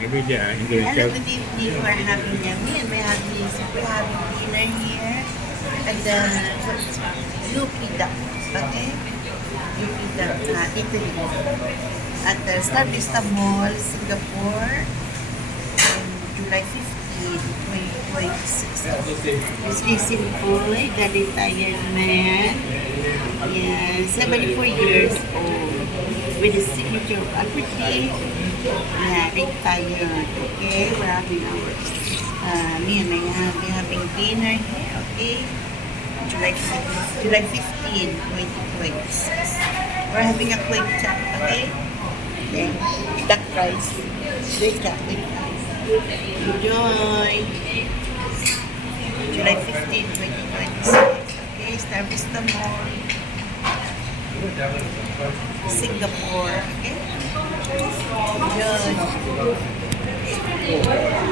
Maybe the Hello, Indonesia. good evening. We're having yummy and we're having dinner here at the UP Duck, okay? UP Duck, Italy. At the Star Vista Mall, Singapore, on July 15, 2026. This is Simpoy, galing Thailand man. Yeah, 74 years old. With the signature of Alberti. Yeah, retired. Okay, we're having me and my hubby having dinner here. Okay, July 15, 2026. We're having a quick chat. Okay, then duck rice. Quick chat. Enjoy. July 15, 2026. Okay, Star Vista Mall, Singapore. Okay. Enjoy.